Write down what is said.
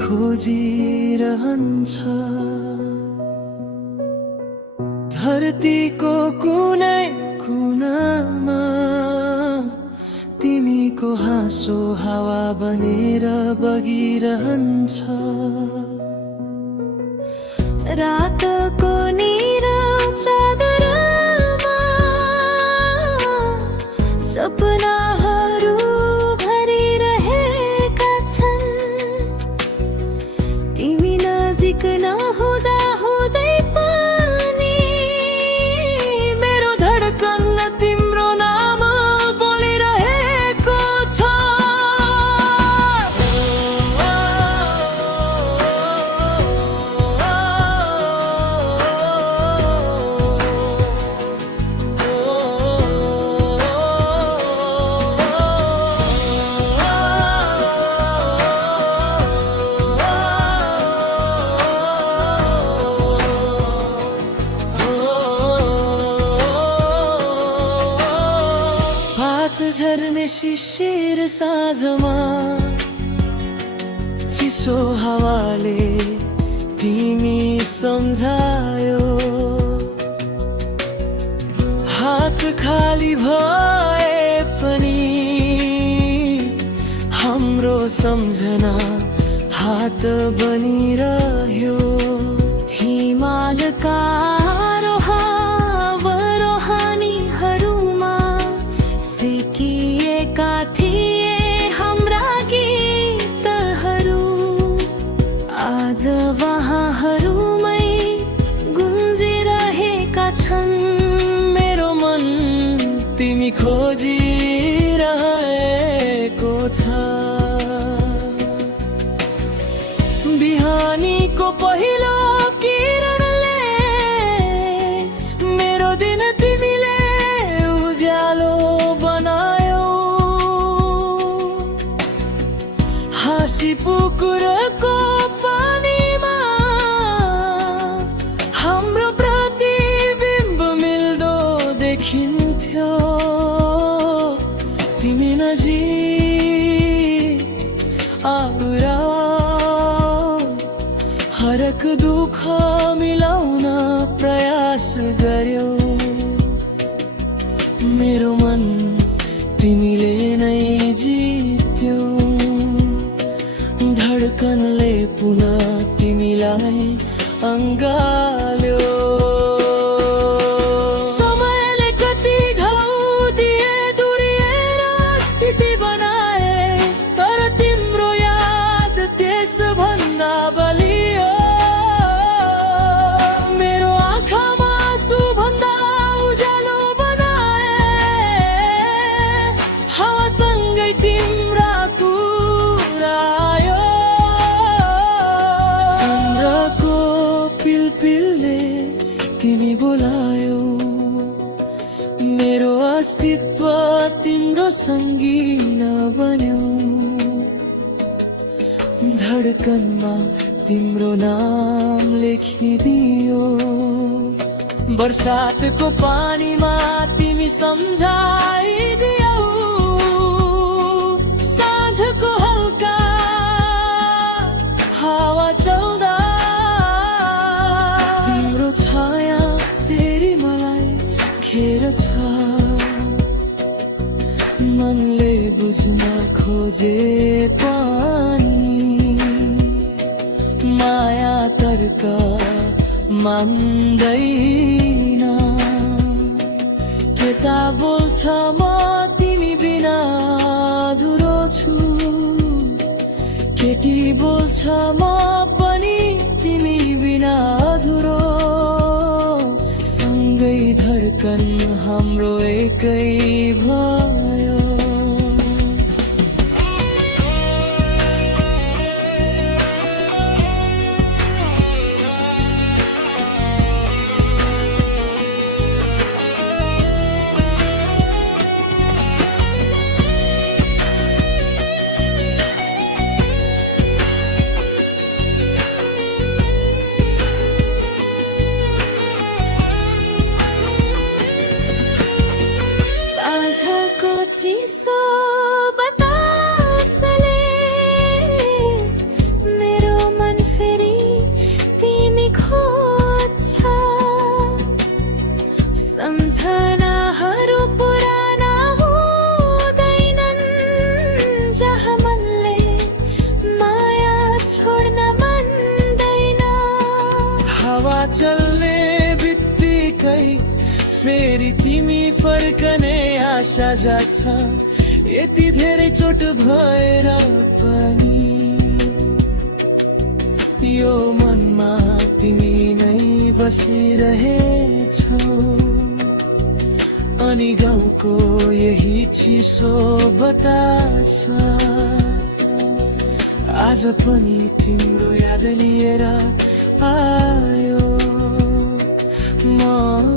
खोजिरहन्छ। धरतीको कुनै कुनामा तिमीको हाँसो हावा बनेर बगिरहन्छ। रातको नीरव चादरमा सपनाहरू भरिरहेका छन्। तिमी नजिक नहुँदा हुँदै पनि मेरो धडकन तिम्रो नाम बोलिरहेको छ। झर्ने शिशिर साँझमा चिसो हावाले तिमी सम्झायो। हात खाली भए पनि हाम्रो सम्झना हात बनिरह्यो। हिमालका आरोहणीहरूमा सिकिएका थिए हाम्रा गीतहरू। आज वहाँहरूमै गुन्जिरहेका छन्। मेरो मन तिमी खोजिरहेको छ। बिहानीको पहिलो किरणले मेरो दिन तिमीले उज्यालो बनायो। हाँसी पुकुरको पानीमा हाम्रो प्रतिबिम्ब मिल्दो देखिन्थ्यो। तिमी नजिक आउर हरक दुःख मिलाउन प्रयास गर्यो। मेरो मन तिमीले नै जित्यो। धडकनले पुनः तिमीलाई अँगाल्यो। समयले कति घाउ दिए दुरिएर स्थिति बनाए, तर तिम्रो याद त्यसभन्दा बलियो। मेरो आँखामा आँसुभन्दा उज्यालो बनाए, हावासँगै तिम्रा कुरा आयो। चन्द्रको पिलपिलले तिमी बोलायो। मेरो अस्तित्व तिम्रो सङ्गीन बन्यो। धडकनमा तिम्रो नाम लेखिदियो। बर्सातको पानीमा तिमी सम्झाइदियौ। साँझको हल्का हावा चल्दा तिम्रो छाया फेरि मलाई घेर्छ। मनले बुझ्न खोजे पनि माया तर्क मान्दैन। केता बोल्छ म तिमी बिना अधुरो छु। केटी बोल्छ म पनि तिमी बिना अधुरो। सँगै धडकन हाम्रो एकै भयो। फेरि तिमी फर्कने आशा जान्छ यति धेरै चोट भएर पनि यो मनमा तिमी नै बसिरहेछौ अनि गाउँको यही चिसो बतास आज पनि तिम्रो याद लिएर आयो म